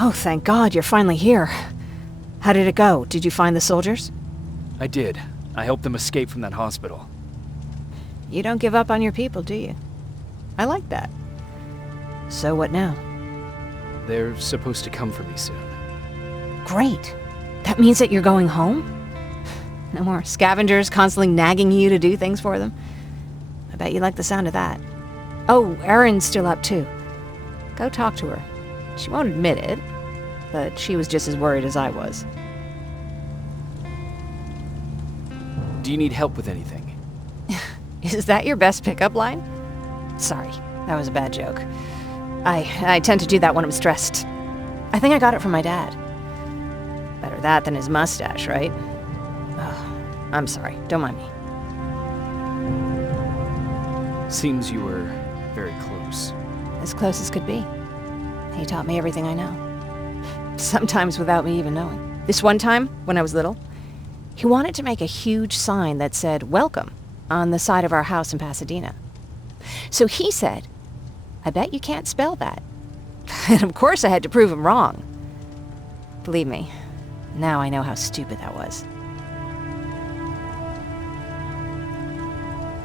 Oh, thank God, you're finally here. How did it go? Did you find the soldiers? I did. I helped them escape from that hospital. You don't give up on your people, do you? I like that. So what now? They're supposed to come for me soon. Great. That means that you're going home? No more scavengers constantly nagging you to do things for them? I bet you like the sound of that. Oh, Erin's still up too. Go talk to her. She won't admit it, but she was just as worried as I was. Do you need help with anything? Is that your best pickup line? Sorry, that was a bad joke. I tend to do that when I'm stressed. I think I got it from my dad. Better that than his mustache, right? Oh, I'm sorry, don't mind me. Seems you were very close. As close as could be. He taught me everything I know. Sometimes without me even knowing. This one time, when I was little, he wanted to make a huge sign that said, "Welcome," on the side of our house in Pasadena. So he said, "I bet you can't spell that." And of course I had to prove him wrong. Believe me, now I know how stupid that was.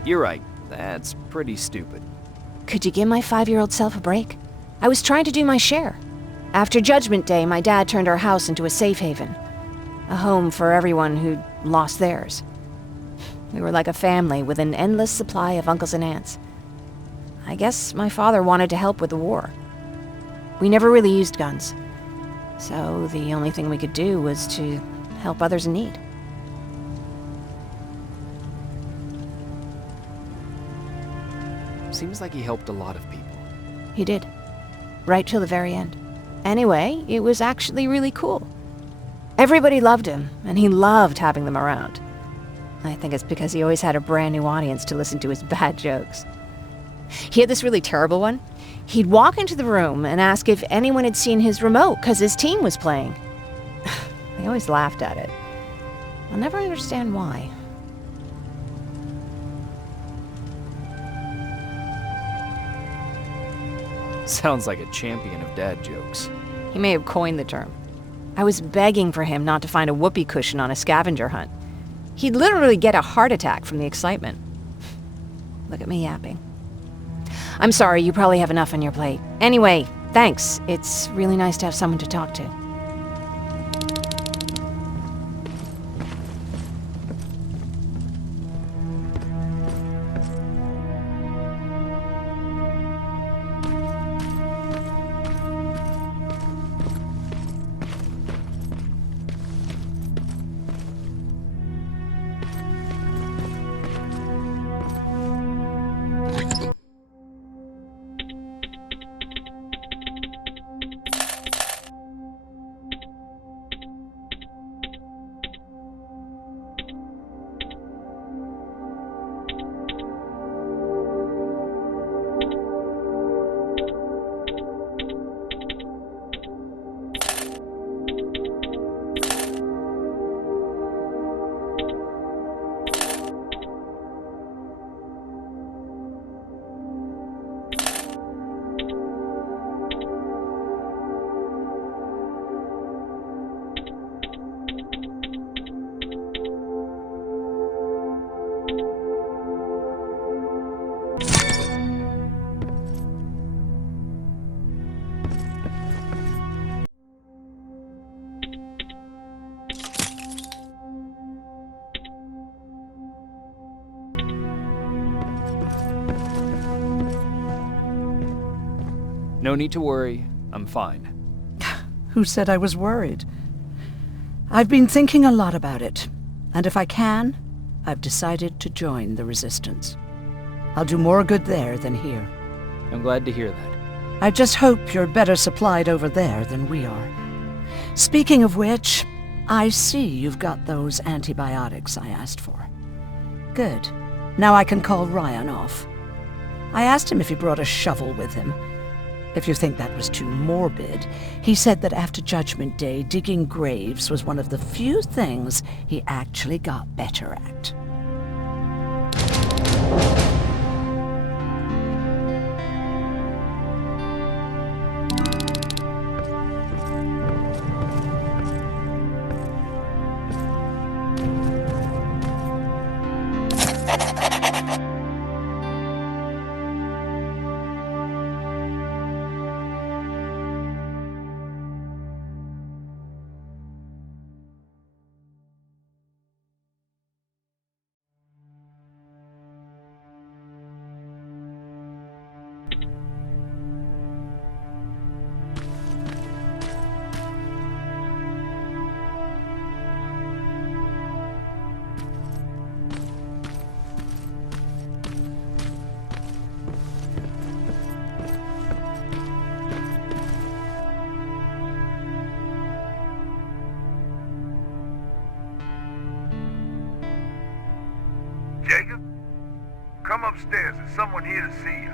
You're right. That's pretty stupid. Could you give my 5-year-old self a break? I was trying to do my share. After Judgment Day, my dad turned our house into a safe haven. A home for everyone who'd lost theirs. We were like a family with an endless supply of uncles and aunts. I guess my father wanted to help with the war. We never really used guns, so the only thing we could do was to help others in need. Seems like he helped a lot of people. He did. Right till the very end. Anyway, it was actually really cool. Everybody loved him, and he loved having them around. I think it's because he always had a brand new audience to listen to his bad jokes. He had this really terrible one. He'd walk into the room and ask if anyone had seen his remote because his team was playing. They always laughed at it. I'll never understand why. Sounds like a champion of dad jokes. He may have coined the term. I was begging for him not to find a whoopee cushion on a scavenger hunt. He'd literally get a heart attack from the excitement. Look at me yapping. I'm sorry, you probably have enough on your plate. Anyway, thanks. It's really nice to have someone to talk to. No need to worry. I'm fine. Who said I was worried? I've been thinking a lot about it, and if I can, I've decided to join the Resistance. I'll do more good there than here. I'm glad to hear that. I just hope you're better supplied over there than we are. Speaking of which, I see you've got those antibiotics I asked for. Good. Now I can call Ryan off. I asked him if he brought a shovel with him. If you think that was too morbid, he said that after Judgment Day, digging graves was one of the few things he actually got better at. Jacob? Come upstairs. There's someone here to see you.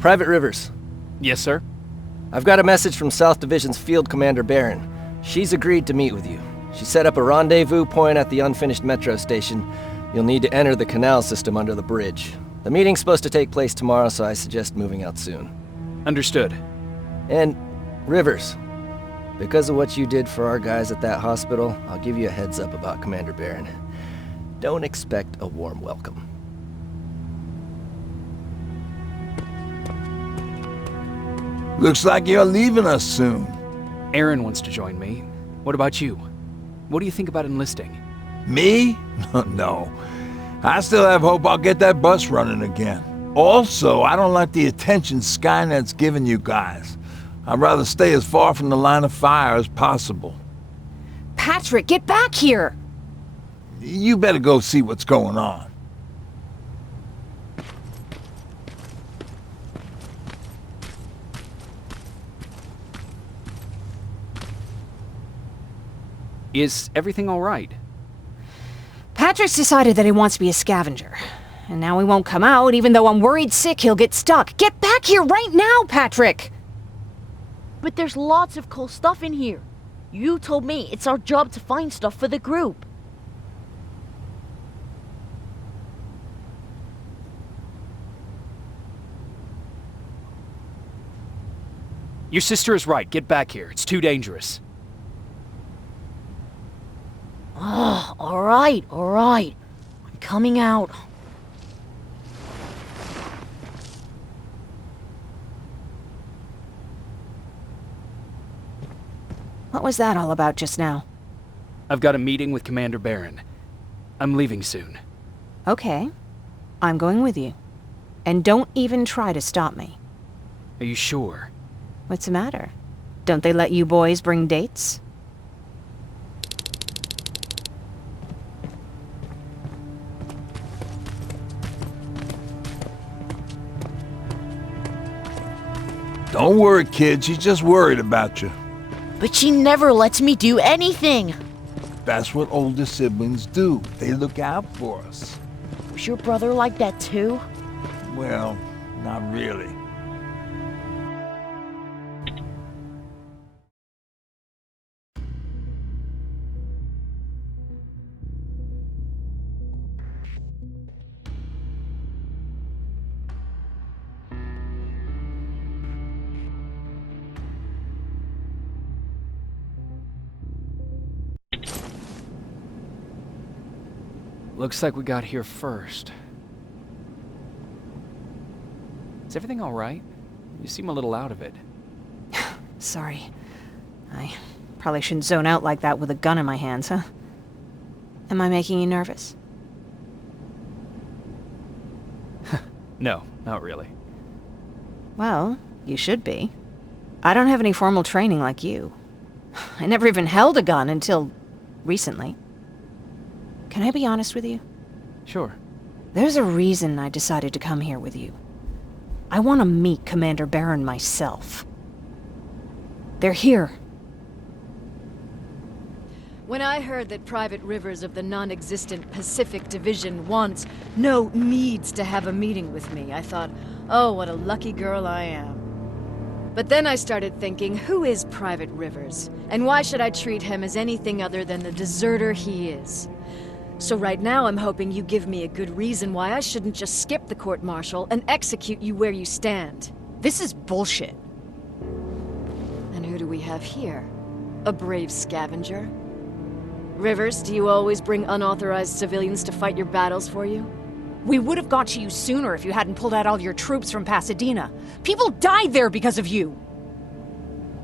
Private Rivers, Yes, sir? I've got a message from South Division's Field Commander Barron. She's agreed to meet with you. She set up a rendezvous point at the unfinished metro station. You'll need to enter the canal system under the bridge. The meeting's supposed to take place tomorrow, so I suggest moving out soon. Understood. And, Rivers, because of what you did for our guys at that hospital, I'll give you a heads up about Commander Barron. Don't expect a warm welcome. Looks like you're leaving us soon. Aaron wants to join me. What about you? What do you think about enlisting? Me? No. I still have hope I'll get that bus running again. Also, I don't like the attention Skynet's giving you guys. I'd rather stay as far from the line of fire as possible. Patrick, get back here! You better go see what's going on. Is everything all right? Patrick's decided that he wants to be a scavenger. And now he won't come out, even though I'm worried sick he'll get stuck. Get back here right now, Patrick! But there's lots of cool stuff in here. You told me it's our job to find stuff for the group. Your sister is right. Get back here. It's too dangerous. Oh, alright. I'm coming out. What was that all about just now? I've got a meeting with Commander Barron. I'm leaving soon. Okay. I'm going with you. And don't even try to stop me. Are you sure? What's the matter? Don't they let you boys bring dates? Don't worry, kid. She's just worried about you. But she never lets me do anything. That's what older siblings do. They look out for us. Was your brother like that too? Well, not really. Looks like we got here first. Is everything all right? You seem a little out of it. Sorry. I probably shouldn't zone out like that with a gun in my hands, huh? Am I making you nervous? No, not really. Well, you should be. I don't have any formal training like you. I never even held a gun until recently. Can I be honest with you? Sure. There's a reason I decided to come here with you. I want to meet Commander Barron myself. They're here. When I heard that Private Rivers of the non-existent Pacific Division wants, no, needs to have a meeting with me, I thought, oh, what a lucky girl I am. But then I started thinking, who is Private Rivers? And why should I treat him as anything other than the deserter he is? So right now I'm hoping you give me a good reason why I shouldn't just skip the court-martial and execute you where you stand. This is bullshit. And who do we have here? A brave scavenger? Rivers, do you always bring unauthorized civilians to fight your battles for you? We would have got to you sooner if you hadn't pulled out all your troops from Pasadena. People died there because of you!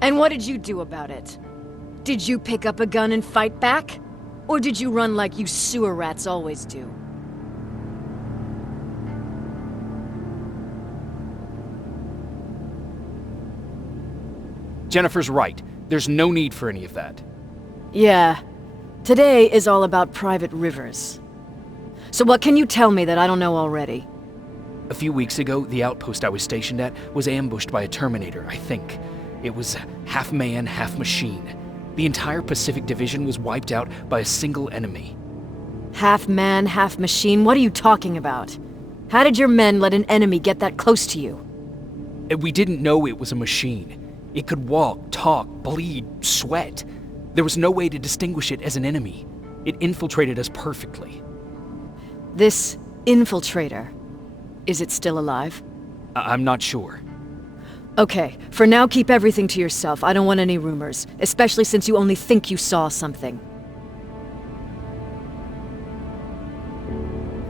And what did you do about it? Did you pick up a gun and fight back? Or did you run like you sewer rats always do? Jennifer's right. There's no need for any of that. Yeah. Today is all about Private Rivers. So what can you tell me that I don't know already? A few weeks ago, the outpost I was stationed at was ambushed by a Terminator, I think. It was half man, half machine. The entire Pacific Division was wiped out by a single enemy. Half man, half machine? What are you talking about? How did your men let an enemy get that close to you? We didn't know it was a machine. It could walk, talk, bleed, sweat. There was no way to distinguish it as an enemy. It infiltrated us perfectly. This infiltrator, is it still alive? I'm not sure. Okay, for now keep everything to yourself. I don't want any rumors, especially since you only think you saw something.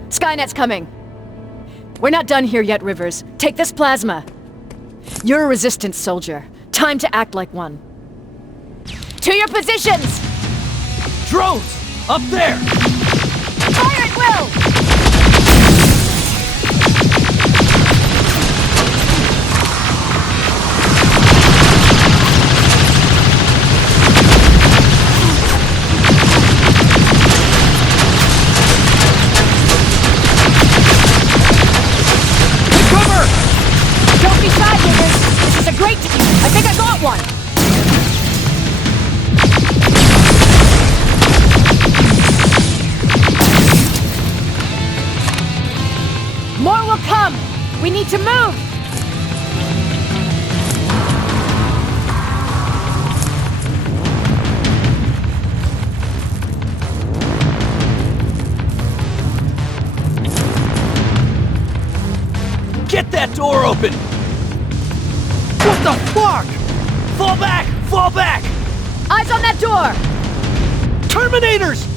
Skynet's coming! We're not done here yet, Rivers. Take this plasma. You're a resistance soldier. Time to act like one. To your positions! Drones! Up there! Fire at will! Don't be shy, Rivers. This is a great... I think I got one! More will come! We need to move! Get that door open! What the fuck? Fall back! Fall back! Eyes on that door! Terminators!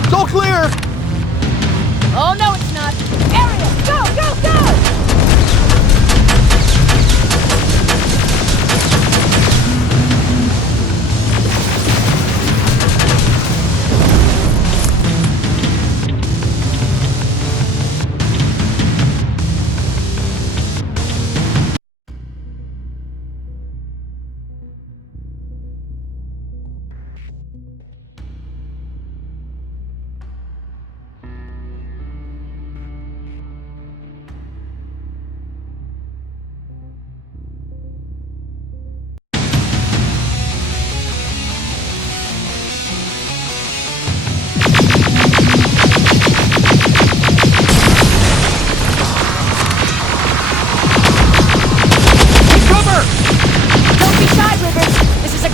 It's all clear! Oh, no, it's not! Area! Go, go, go!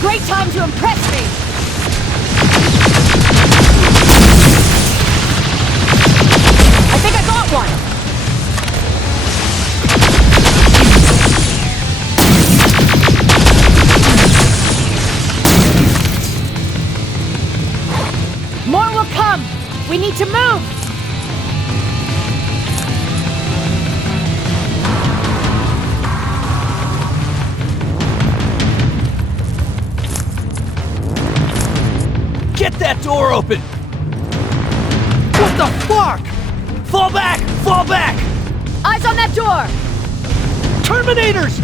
Great time to impress me! I think I got one! More will come! We need to move! Get that door open! What the fuck? Fall back! Fall back! Eyes on that door! Terminators!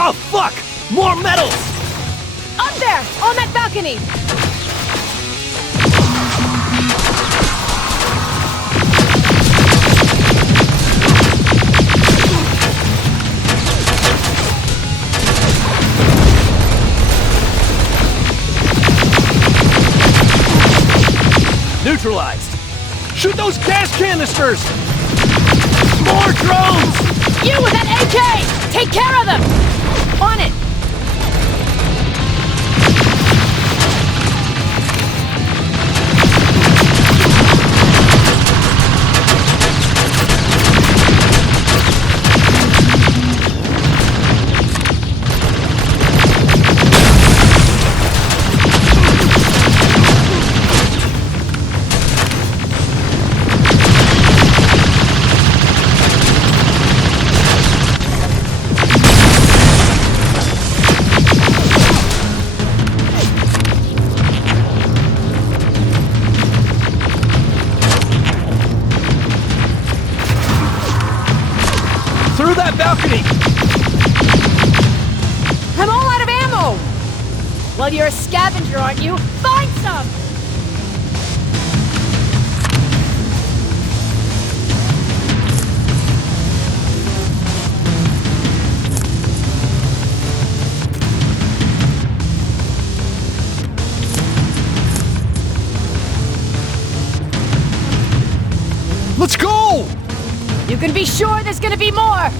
Oh, fuck! More metals! Up there! On that balcony! Neutralized! Shoot those gas canisters! More drones! You with that AK! Take care of them! On it! Through that balcony! I'm all out of ammo! Well, you're a scavenger, aren't you? Find some! Let's go! You can be sure there's gonna be more!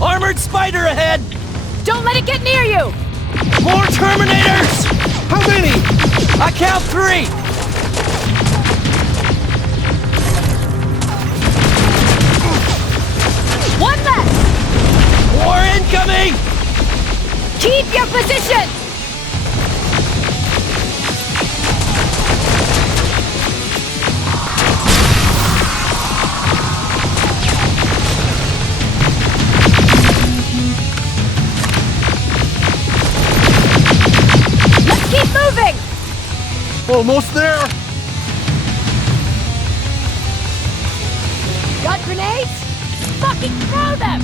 Armored spider ahead! Don't let it get near you! More Terminators! How many? I count 3! One less! More incoming! Keep your position! Let's keep moving! Almost there! Got grenades? Fucking throw them!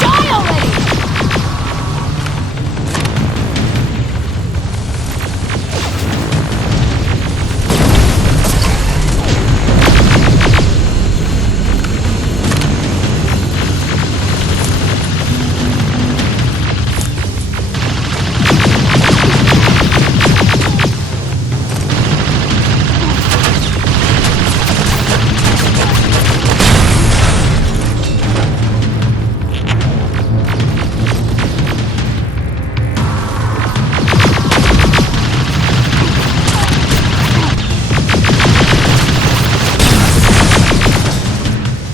Die already!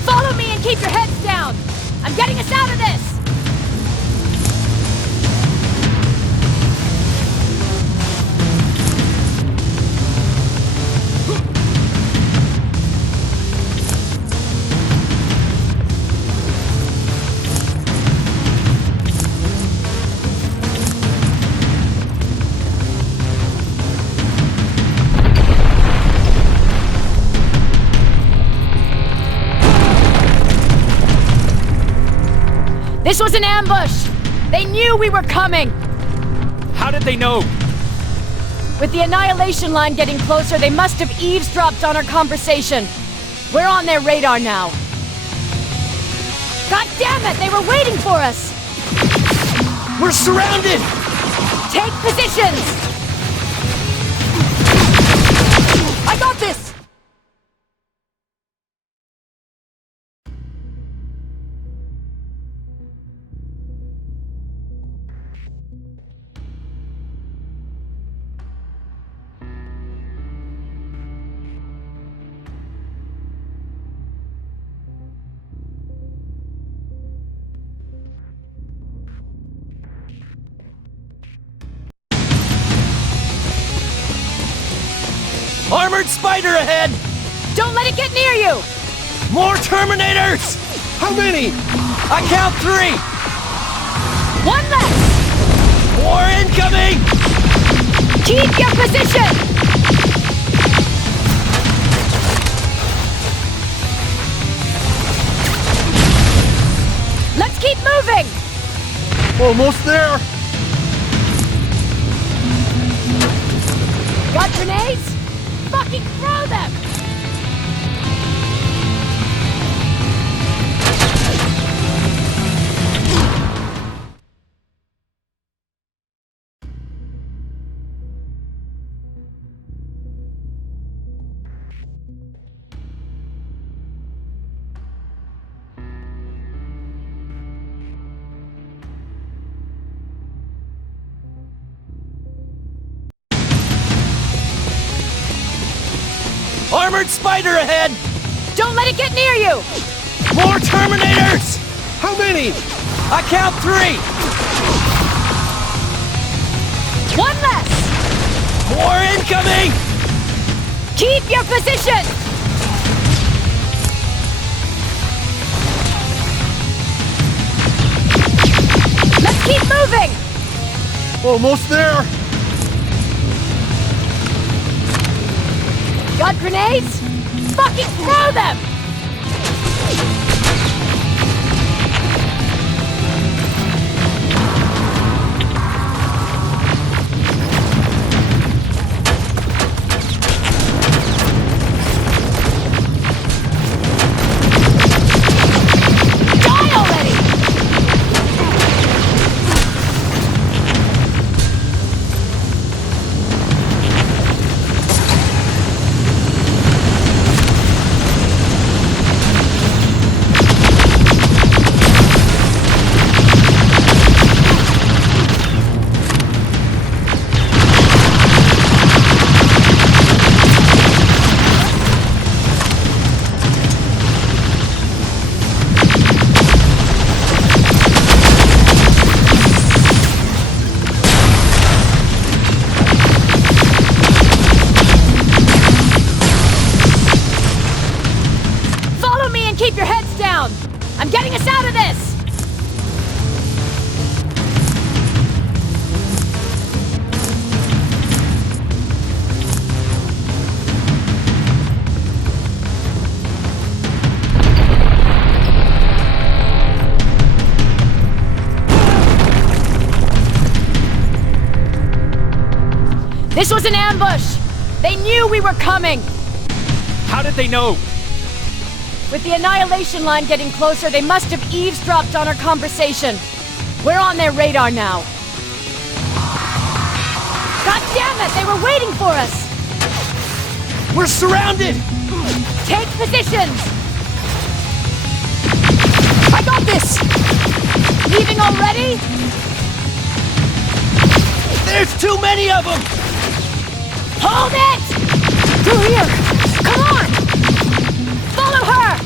Follow me and keep your heads down! I'm getting us out of this! This was an ambush! They knew we were coming! How did they know? With the annihilation line getting closer, they must have eavesdropped on our conversation. We're on their radar now. God damn it! They were waiting for us! We're surrounded! Take positions! I got this! Armored spider ahead! Don't let it get near you! More Terminators! How many? I count 3! One less! More incoming! Keep your position! Let's keep moving! Almost there! Got grenades? Fucking throw them! Armored spider ahead! Don't let it get near you! More Terminators! How many? I count 3! One less! More incoming! Keep your position! Let's keep moving! Almost there! Got grenades? Fucking throw them! Die already! Follow me and keep your heads down! I'm getting us out of this! This was an ambush! They knew we were coming! How did they know? With the Annihilation line getting closer, they must have eavesdropped on our conversation. We're on their radar now. God damn it! They were waiting for us! We're surrounded! Take positions! I got this! Leaving already? There's too many of them! Hold it! Through here! Come on! Follow her!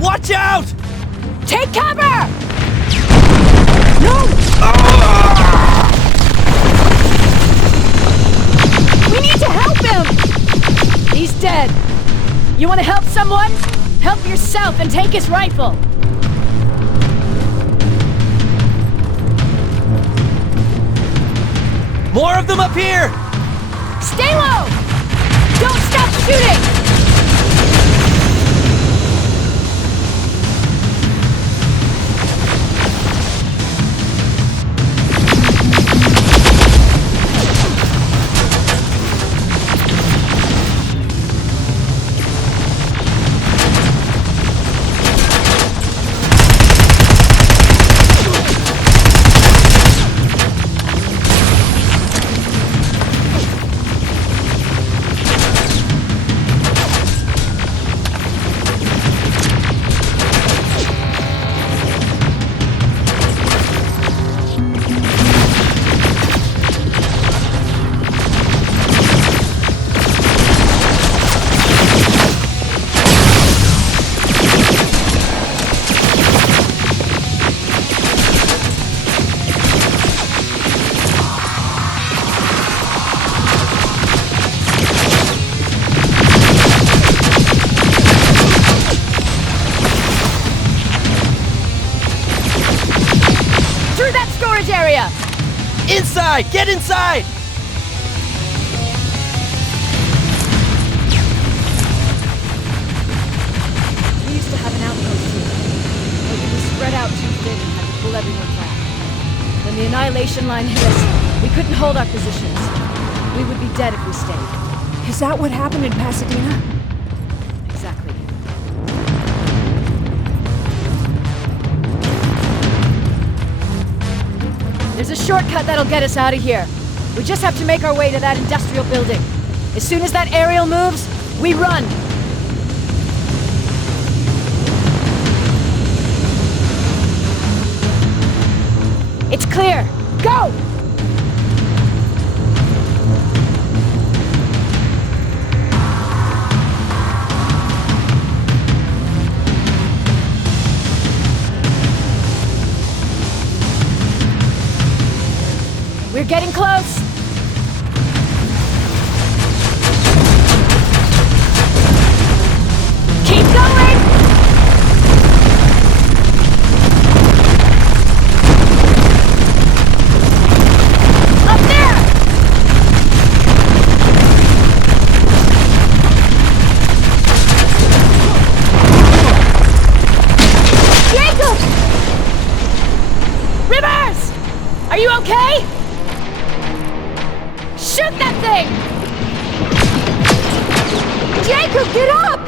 Watch out! Take cover! We need to help him! He's dead. You want to help someone? Help yourself and take his rifle. More of them up here! Stay low! Don't stop shooting! inside! Get inside! We used to have an outpost here, but we were spread out too thin and had to pull everyone back. When the Annihilation line hit us, we couldn't hold our positions. We would be dead if we stayed. Is that what happened in Pasadena? Exactly. There's a shortcut that'll get us out of here. We just have to make our way to that industrial building. As soon as that aerial moves, we run! It's clear! Go! We're getting close! Keep going! Up there! Jacob! Rivers! Are you okay? Shoot that thing! Jacob, get up!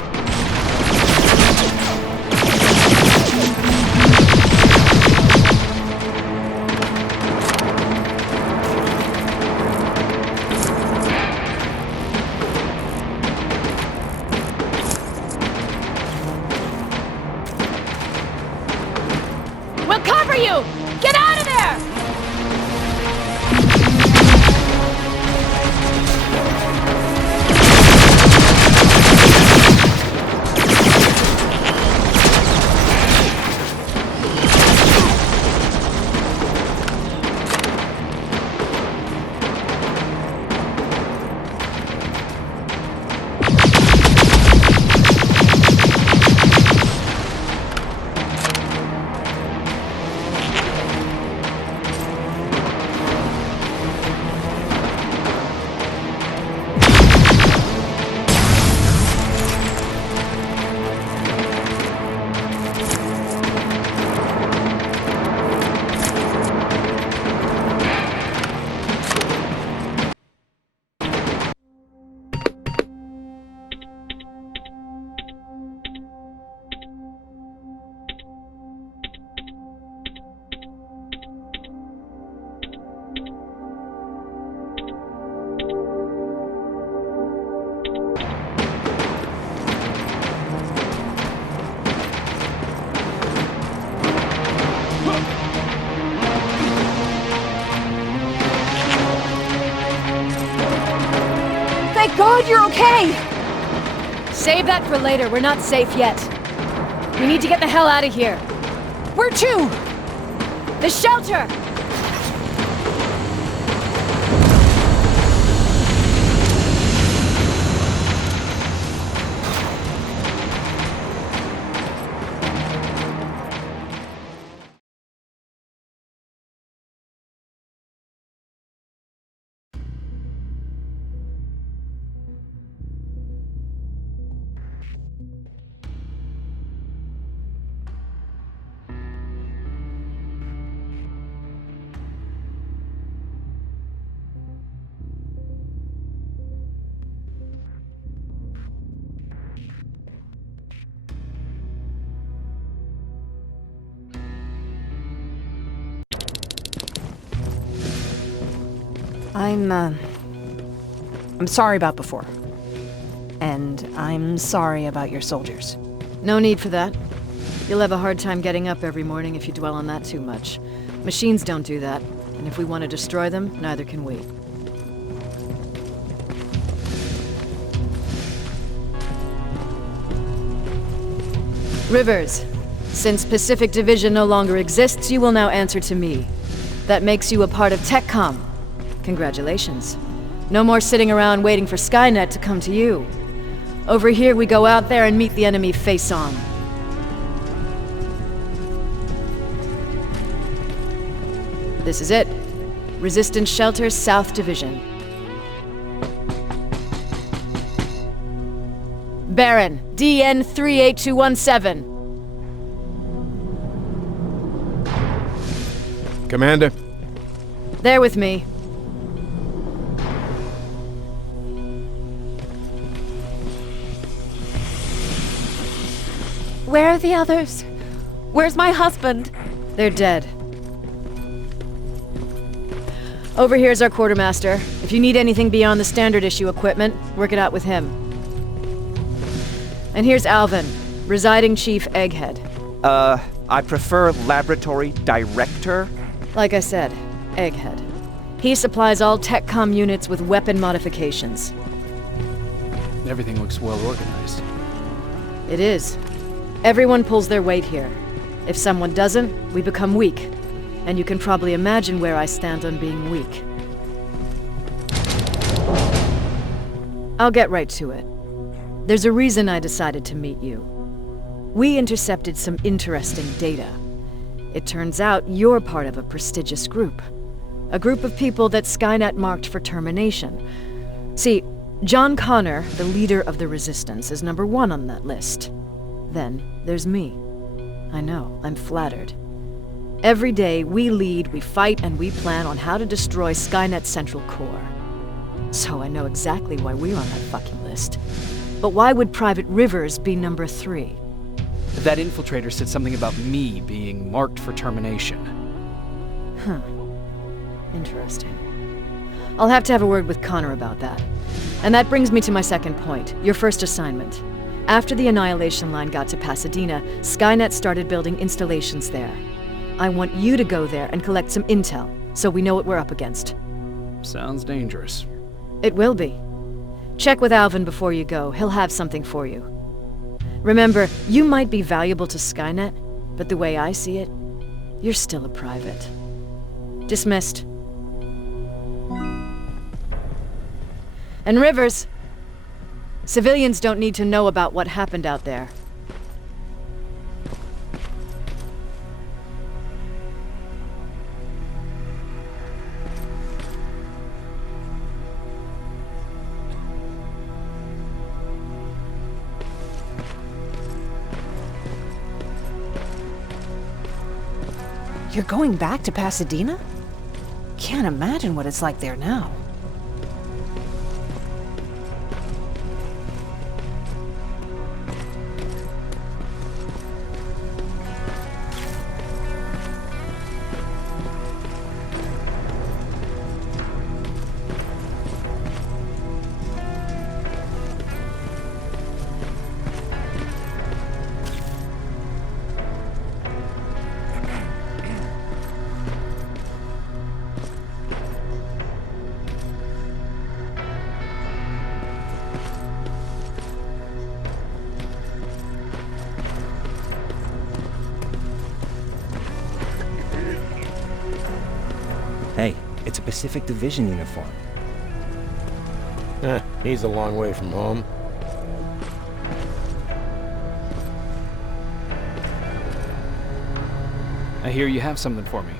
We'll cover you! Get out of there! Thank God you're okay! Save that for later. We're not safe yet. We need to get the hell out of here. Where to? The shelter! I'm sorry about before. And I'm sorry about your soldiers. No need for that. You'll have a hard time getting up every morning if you dwell on that too much. Machines don't do that, and if we want to destroy them, neither can we. Rivers, since Pacific Division no longer exists, you will now answer to me. That makes you a part of TechCom. Congratulations. No more sitting around waiting for Skynet to come to you. Over here, we go out there and meet the enemy face on. This is it. Resistance Shelter, South Division. Baron, DN 38217. Commander? They're with me. Where are the others? Where's my husband? They're dead. Over here's our quartermaster. If you need anything beyond the standard issue equipment, work it out with him. And here's Alvin, residing chief Egghead. I prefer laboratory director. Like I said, Egghead. He supplies all TechCom units with weapon modifications. Everything looks well organized. It is. Everyone pulls their weight here. If someone doesn't, we become weak. And you can probably imagine where I stand on being weak. I'll get right to it. There's a reason I decided to meet you. We intercepted some interesting data. It turns out you're part of a prestigious group. A group of people that Skynet marked for termination. See, John Connor, the leader of the Resistance, is number 1 on that list. Then there's me. I know, I'm flattered. Every day, we lead, we fight, and we plan on how to destroy Skynet's central core. So I know exactly why we're on that fucking list. But why would Private Rivers be number 3? That infiltrator said something about me being marked for termination. Huh. Interesting. I'll have to have a word with Connor about that. And that brings me to my second point, your first assignment. After the Annihilation Line got to Pasadena, Skynet started building installations there. I want you to go there and collect some intel, so we know what we're up against. Sounds dangerous. It will be. Check with Alvin before you go. He'll have something for you. Remember, you might be valuable to Skynet, but the way I see it, you're still a private. Dismissed. And Rivers, civilians don't need to know about what happened out there. You're going back to Pasadena? Can't imagine what it's like there now. Hey, it's a Pacific Division uniform. He's a long way from home. I hear you have something for me.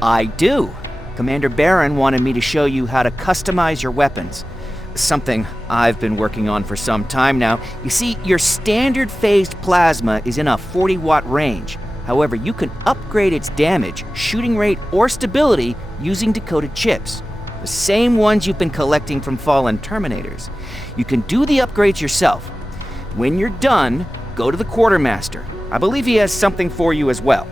I do. Commander Barron wanted me to show you how to customize your weapons. Something I've been working on for some time now. You see, your standard phased plasma is in a 40-watt range. However, you can upgrade its damage, shooting rate, or stability using decoded chips. The same ones you've been collecting from fallen Terminators. You can do the upgrades yourself. When you're done, go to the quartermaster. I believe he has something for you as well.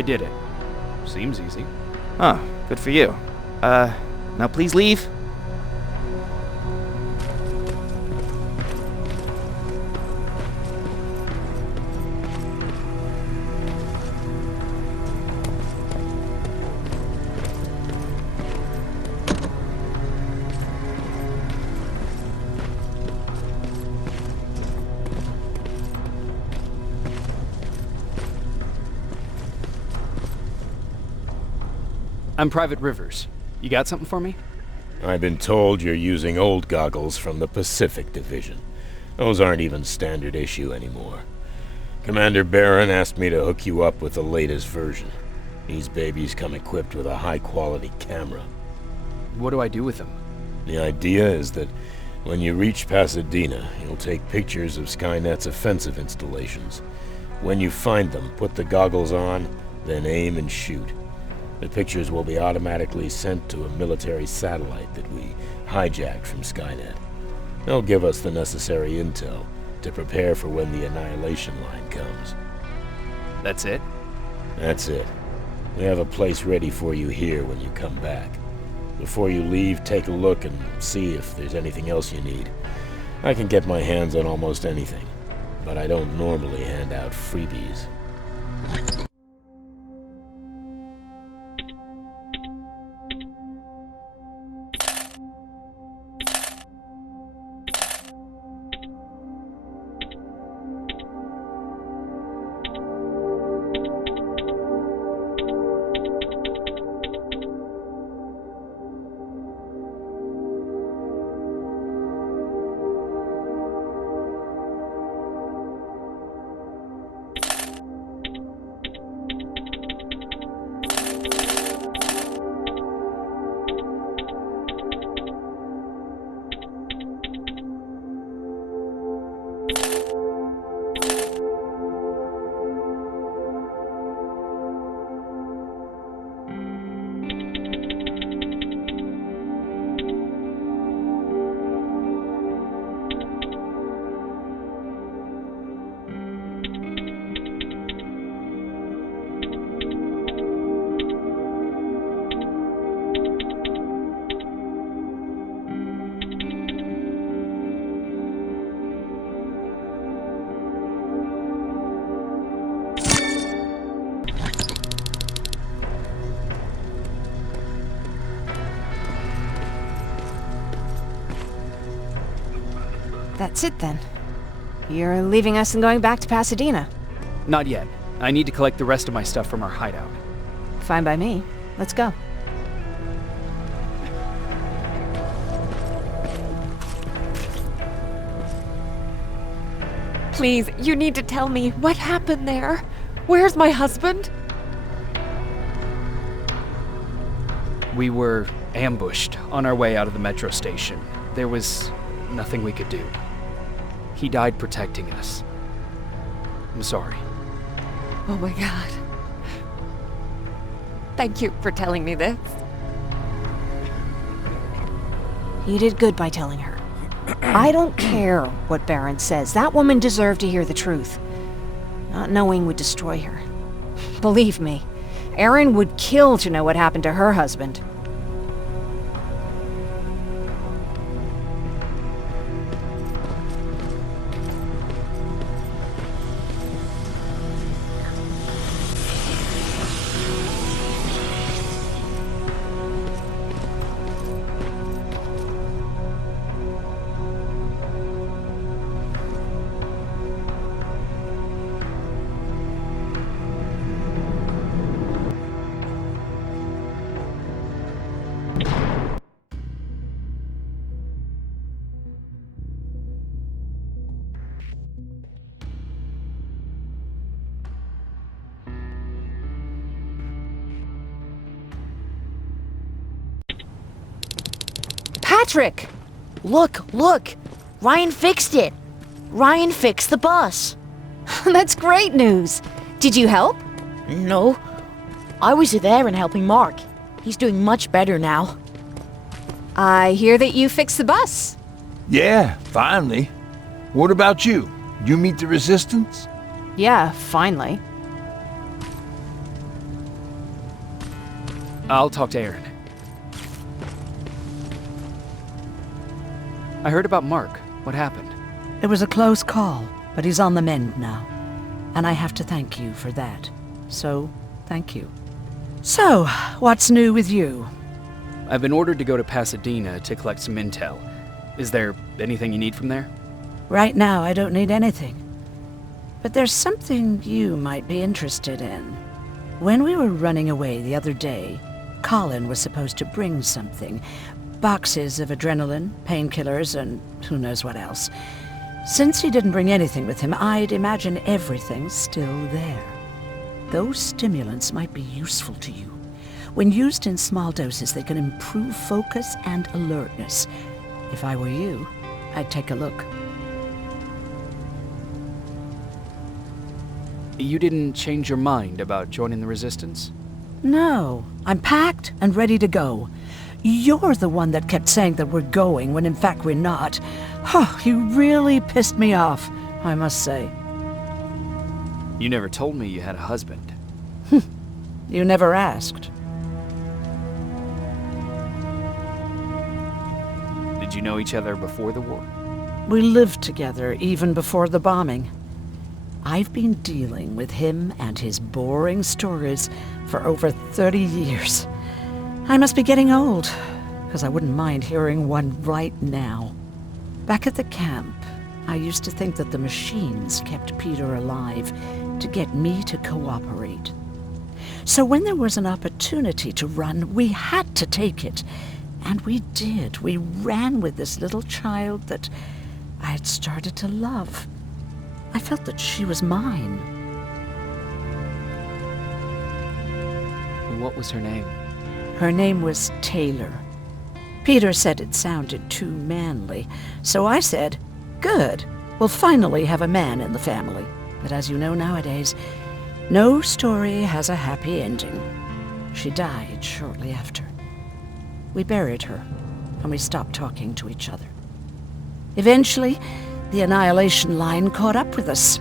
I did it. Seems easy. Huh, good for you. Now please leave. I'm Private Rivers. You got something for me? I've been told you're using old goggles from the Pacific Division. Those aren't even standard issue anymore. Commander Barron asked me to hook you up with the latest version. These babies come equipped with a high-quality camera. What do I do with them? The idea is that when you reach Pasadena, you'll take pictures of Skynet's offensive installations. When you find them, put the goggles on, then aim and shoot. The pictures will be automatically sent to a military satellite that we hijacked from Skynet. They'll give us the necessary intel to prepare for when the annihilation line comes. That's it? That's it. We have a place ready for you here when you come back. Before you leave, take a look and see if there's anything else you need. I can get my hands on almost anything, but I don't normally hand out freebies. That's it then. You're leaving us and going back to Pasadena. Not yet. I need to collect the rest of my stuff from our hideout. Fine by me. Let's go. Please, you need to tell me what happened there. Where's my husband? We were ambushed on our way out of the metro station. There was nothing we could do. He died protecting us. I'm sorry. Oh my god. Thank you for telling me this. You did good by telling her. I don't care what Barron says. That woman deserved to hear the truth. Not knowing would destroy her. Believe me, Erin would kill to know what happened to her husband. Patrick! Look! Ryan fixed it! Ryan fixed the bus! That's great news. Did you help? No. I was there and helping Mark. He's doing much better now. I hear that you fixed the bus. Yeah, finally. What about you? You meet the resistance? Yeah, finally. I'll talk to Aaron. I heard about Mark. What happened? It was a close call, but he's on the mend now. And I have to thank you for that. So, thank you. So, what's new with you? I've been ordered to go to Pasadena to collect some intel. Is there anything you need from there? Right now, I don't need anything. But there's something you might be interested in. When we were running away the other day, Colin was supposed to bring something. Boxes of adrenaline, painkillers, and who knows what else. Since he didn't bring anything with him, I'd imagine everything's still there. Those stimulants might be useful to you. When used in small doses, they can improve focus and alertness. If I were you, I'd take a look. You didn't change your mind about joining the Resistance? No, I'm packed and ready to go. You're the one that kept saying that we're going when in fact we're not. Oh, you really pissed me off, I must say. You never told me you had a husband. You never asked. Did you know each other before the war? We lived together even before the bombing. I've been dealing with him and his boring stories for over 30 years. I must be getting old, because I wouldn't mind hearing one right now. Back at the camp, I used to think that the machines kept Peter alive to get me to cooperate. So when there was an opportunity to run, we had to take it. And we did. We ran with this little child that I had started to love. I felt that she was mine. What was her name? Her name was Taylor. Peter said it sounded too manly, so I said, good, we'll finally have a man in the family. But as you know nowadays, no story has a happy ending. She died shortly after. We buried her, and we stopped talking to each other. Eventually, the Annihilation Line caught up with us.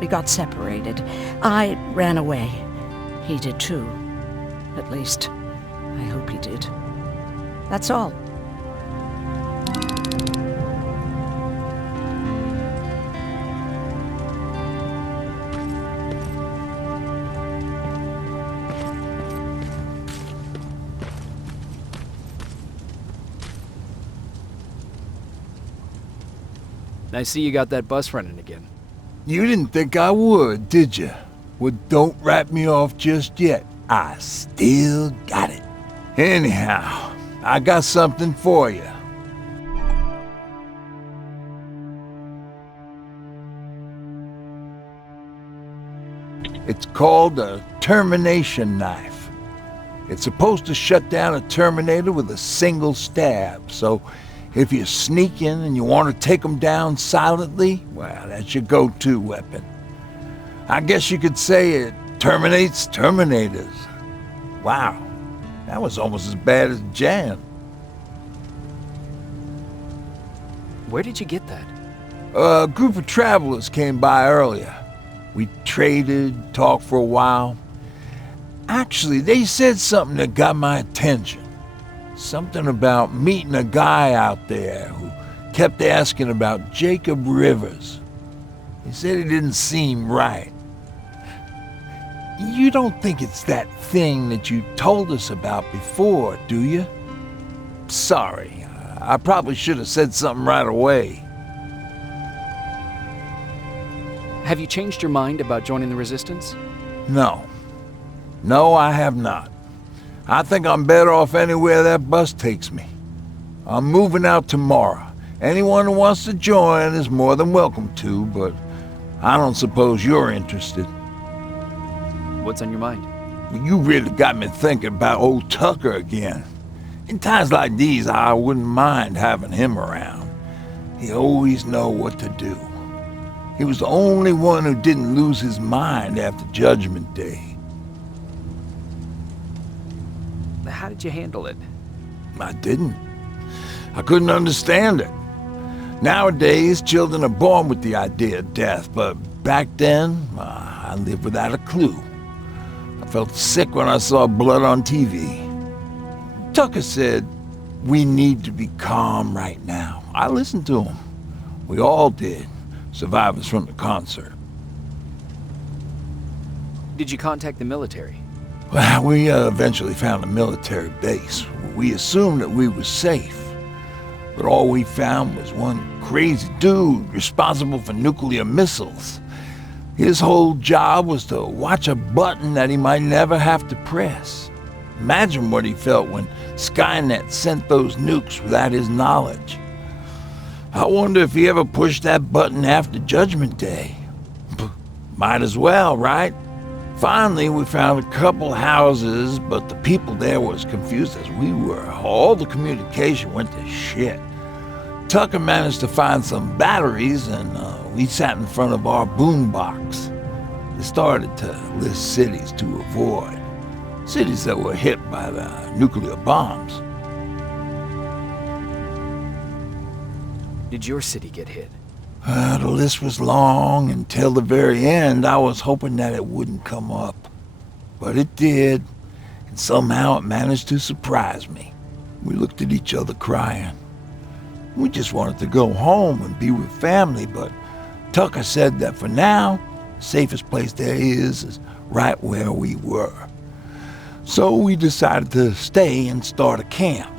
We got separated. I ran away. He did too. At least, I hope he did. That's all. I see you got that bus running again. You didn't think I would, did you? Well, don't wrap me off just yet. I still got it. Anyhow, I got something for you. It's called a termination knife. It's supposed to shut down a Terminator with a single stab, so if you're sneaking and you want to take them down silently, well, that's your go-to weapon. I guess you could say it terminates Terminators. Wow, that was almost as bad as Jan. Where did you get that? A group of travelers came by earlier. We traded, talked for a while. Actually, they said something that got my attention. Something about meeting a guy out there who kept asking about Jacob Rivers. He said he didn't seem right. You don't think it's that thing that you told us about before, do you? Sorry, I probably should have said something right away. Have you changed your mind about joining the Resistance? No. No, I have not. I think I'm better off anywhere that bus takes me. I'm moving out tomorrow. Anyone who wants to join is more than welcome to, but I don't suppose you're interested. What's on your mind? You really got me thinking about old Tucker again. In times like these, I wouldn't mind having him around. He always know what to do. He was the only one who didn't lose his mind after Judgment Day. How did you handle it? I didn't. I couldn't understand it. Nowadays, children are born with the idea of death, but back then, I lived without a clue. I felt sick when I saw blood on TV. Tucker said, we need to be calm right now. I listened to him. We all did, survivors from the concert. Did you contact the military? Well, we eventually found a military base. We assumed that we were safe. But all we found was one crazy dude responsible for nuclear missiles. His whole job was to watch a button that he might never have to press. Imagine what he felt when Skynet sent those nukes without his knowledge. I wonder if he ever pushed that button after Judgment Day. Might as well, right? Finally, we found a couple houses, but the people there were as confused as we were. All the communication went to shit. Tucker managed to find some batteries, and we sat in front of our boombox. They started to list cities to avoid. Cities that were hit by the nuclear bombs. Did your city get hit? The list was long. Until the very end, I was hoping that it wouldn't come up. But it did, and somehow it managed to surprise me. We looked at each other crying. We just wanted to go home and be with family, but Tucker said that for now, the safest place there is right where we were. So we decided to stay and start a camp.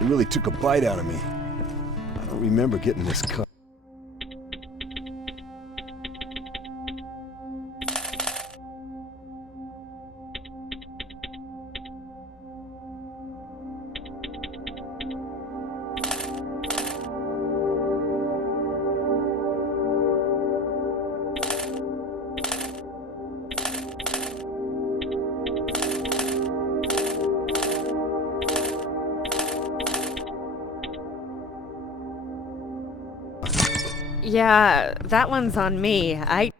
It really took a bite out of me. I don't remember getting this cut. Yeah, that one's on me. I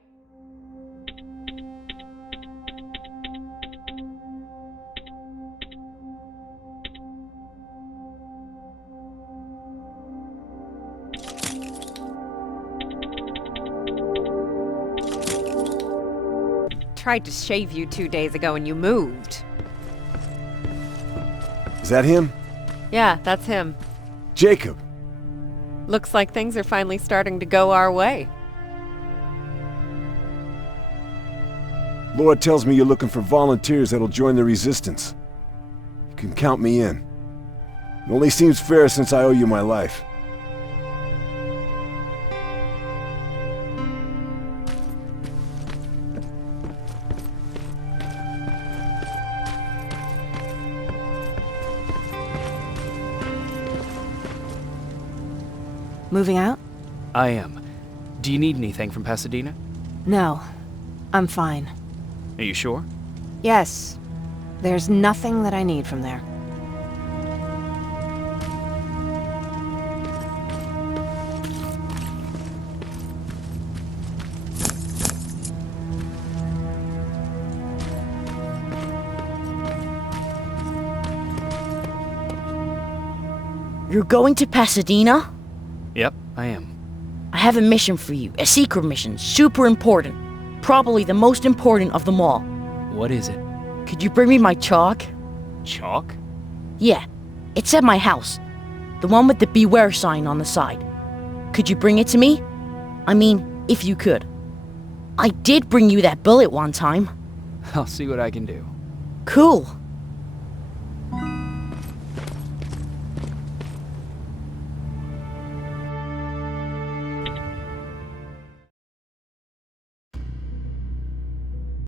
tried to shave you 2 days ago and you moved. Is that him? Yeah, that's him. Jacob! Looks like things are finally starting to go our way. Lord tells me you're looking for volunteers that'll join the resistance. You can count me in. It only seems fair since I owe you my life. Moving out? I am. Do you need anything from Pasadena? No. I'm fine. Are you sure? Yes. There's nothing that I need from there. You're going to Pasadena? Yep, I am. I have a mission for you. A secret mission. Super important. Probably the most important of them all. What is it? Could you bring me my chalk? Chalk? Yeah. It's at my house. The one with the beware sign on the side. Could you bring it to me? I mean, if you could. I did bring you that bullet one time. I'll see what I can do. Cool.